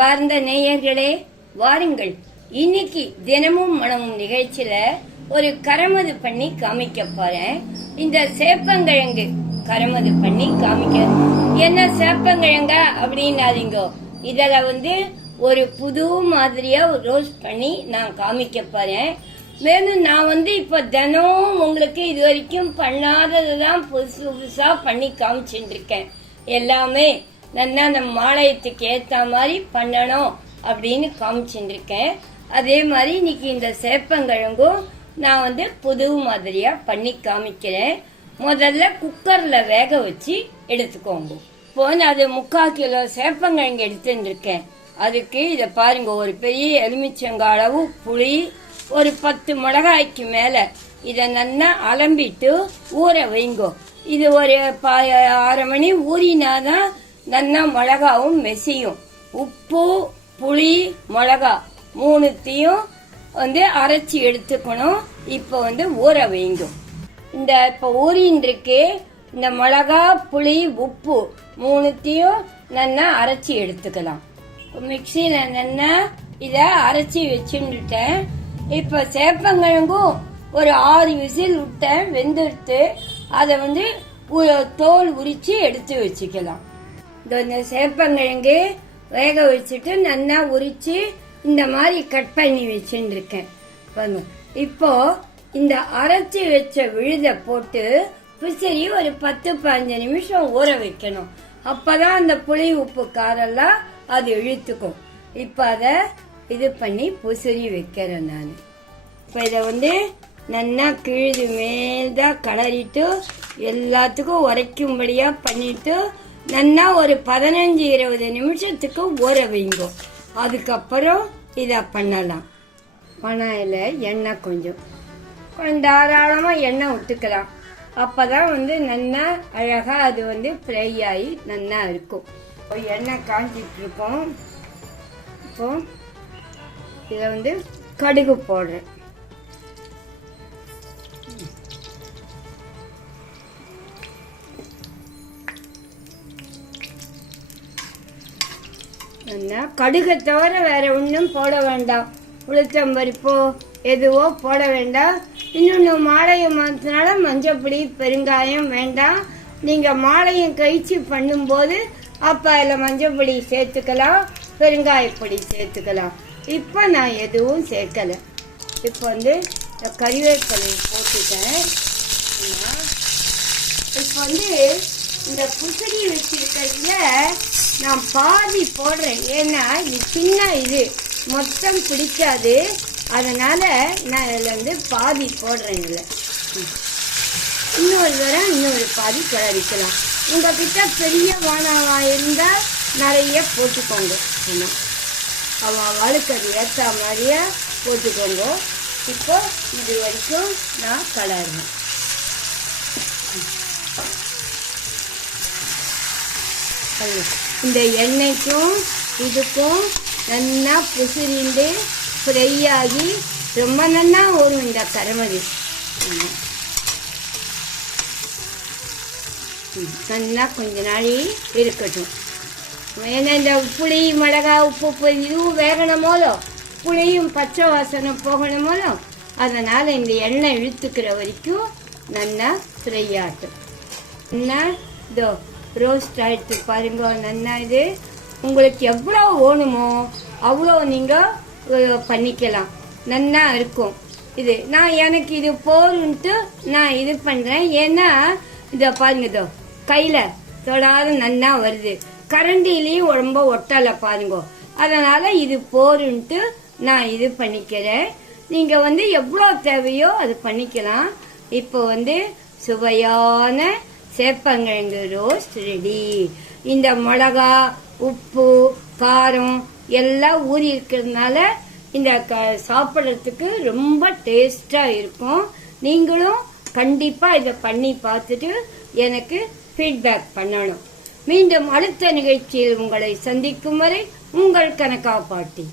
அன்பார்ந்த நேயர்களே வாருங்கள். இன்னைக்கு தினமும் மனமும் நிகழ்ச்சியில ஒரு கரமது பண்ணி காமிக்க போறேன். இந்த சேப்பங்கிழங்கு கரமது பண்ணி காமிக்க என்ன சேப்பங்கிழங்க அப்படின்னாதீங்க. இதுல வந்து ஒரு புது மாதிரியா ரோஸ்ட் பண்ணி நான் காமிக்க போறேன். மேலும் நான் வந்து இப்ப தினம் உங்களுக்கு இது வரைக்கும் பண்ணாததுதான் புதுசு புதுசா பண்ணி காமிச்சுட்டு இருக்கேன். எல்லாமே நல்லா அந்த மாலயத்துக்கு ஏத்த மாதிரி பண்ணணும் அப்படின்னு காமிச்சுட்டு அதே மாதிரி இன்னைக்கு இந்த சேப்பங்கிழங்கும் நான் வந்து புது மாதிரியா பண்ணி காமிக்கிறேன். முதல்ல குக்கர்ல வேக வச்சு எடுத்துக்கோங்க. இப்போ அது முக்கால் கிலோ சேப்பங்கிழங்கு எடுத்துட்டு இருக்கேன் அதுக்கு இதை பாருங்க ஒரு பெரிய எலுமிச்சங்க அளவு புளி ஒரு பத்து மிளகாய்க்கு மேல இதை நல்லா அலம்பிட்டு ஊற வைங்கோ. இது ஒரு ப- அரை மணி ஊறினாதான் நல்லா மிளகாவும் மெசியும் உப்பு புளி மிளகா மூணுத்தையும் வந்து அரைச்சி எடுத்துக்கணும். இப்போ வந்து ஊற வைங்கும் இந்த இப்போ ஊறின்னு இருக்கு இந்த மிளகா புளி உப்பு மூணுத்தையும் நல்லா அரைச்சி எடுத்துக்கலாம். மிக்சியில் நல்லா இதை அரைச்சி வச்சுட்டேன் இப்போ சேப்பங்கிழங்கும் ஒரு ஆறு விசில் விட்டேன். வெந்துடுத்து அதை வந்து தோல் உரித்து எடுத்து வச்சுக்கலாம். இந்த சேப்பங்கிழங்கு வேக வச்சுட்டு நல்லா உரிச்சு இந்த மாதிரி கட் பண்ணி வச்சுட்டு இருக்கேன் இப்போ இந்த அரைச்சி வச்ச விழுத போட்டு பிசறி ஒரு பத்து பதினஞ்சு நிமிஷம் ஊற வைக்கணும். அப்பதான் அந்த புளி உப்பு காரெல்லாம் அது இழுத்துக்கும். இப்போ அதை இது பண்ணி புசறி வைக்கிறேன் நான். இப்போ இதை வந்து நல்லா கிழுது மேல்தான் கலரிட்டு எல்லாத்துக்கும் உரைக்கும்படியாக பண்ணிட்டு நல்லா ஒரு பதினஞ்சு இருபது நிமிஷத்துக்கு ஊற வைங்க. அதுக்கப்புறம் இதை பண்ணலாம். பனாயில் எண்ணெய் கொஞ்சம். கொஞ்சம் தாராளமாக எண்ணெய் விட்டுக்கலாம் அப்போ தான் வந்து நல்லா அழகாக அது வந்து ஃப்ரை ஆகி நல்லா இருக்கும். இப்போ எண்ணெய் காஞ்சிட்ருக்கோம். இப்போ இதை வந்து கடுகு போடுறேன். கடுகை தவிர வேற ஒன்றும் போட வேண்டாம். உளுத்தம்பருப்போ எதுவோ போட வேண்டாம். இன்னொன்று மாலையை மாற்றினால மஞ்சப்பொடி பெருங்காயம் வேண்டாம். நீங்கள் மாலையும் கழிச்சு பண்ணும்போது அப்போ அதில் மஞ்சப்பொடி சேர்த்துக்கலாம் பெருங்காயப்பொடி சேர்த்துக்கலாம். இப்போ நான் எதுவும் சேர்க்கலை. இப்போ வந்து இந்த கறிவேப்பிலை போட்டுட்டேன். இப்போ வந்து இந்த புசரி வச்சிருக்கிறதுல நான் பாதி போடுறேன். ஏன்னா இது சின்ன இது. மொத்தம் பிடிக்காது. அதனால நான் இதில் வந்து பாதி போடுறேன் இதில். இன்னொரு தடவை இன்னொரு பாதி கிளறிக்கலாம். உங்ககிட்ட பெரிய வானாவா இருந்தால் நிறைய போட்டுக்கோங்க. என்ன அவன் வழுக்கிறது ஏற்ற மாதிரியே போட்டுக்கோங்க. இப்போ இது வரைக்கும் நான் கலருவேன் பாருங்க. இந்த எண்ணெய்க்கும் இதுக்கும் நல்லா புசுரிந்து ஃப்ரை ஆகி ரொம்ப நல்லா வரும் இந்த கரமதி. ம். ம், நல்லா கொஞ்ச நாள் இருக்கட்டும். ஏன்னா இந்த புளி மிளகா உப்பு இதுவும் வேகணும் வேகணுமோலோ புளியும் பச்சை வாசனை போகணும் போகணுமோலோ அதனால் இந்த எண்ணெய் இழுத்துக்கிற வரைக்கும் நல்லா ஃப்ரை ஆட்டும் என்ன? இதோ ரோஸ்ட் ஆயிடுச்சு பாருங்க நல்லா இது. உங்களுக்கு எவ்வளோ வேணுமோ அவ்வளோ நீங்கள் பண்ணிக்கலாம். நல்லா இருக்கும். இது நான் எனக்கு இது போருன்ட்டு நான் இது பண்ணுறேன் ஏன்னா இதை பாருங்க இதோ கையில் தொடாத நல்லா வருது. கரண்டிலையும் ரொம்ப ஒட்டலை பாருங்க. அதனால் இது போருன்ட்டு நான் இது பண்ணிக்கிறேன். நீங்கள் வந்து எவ்வளோ தேவையோ அது பண்ணிக்கலாம். இப்போ வந்து சுவையான சேப்பங்கிழங்கு ரோஸ்ட் ரெடி இந்த மிளகா உப்பு காரம் எல்லாம் ஊறி இருக்கிறதுனால இந்த க- சாப்பிட்றதுக்கு ரொம்ப டேஸ்டா இருக்கும். நீங்களும் கண்டிப்பா இதை பண்ணி பார்த்துட்டு எனக்கு ஃபீட்பேக் பண்ணணும். மீண்டும் அடுத்த நிகழ்ச்சியில் உங்களை சந்திக்கும் வரை உங்கள் கணக்கா பாட்டி.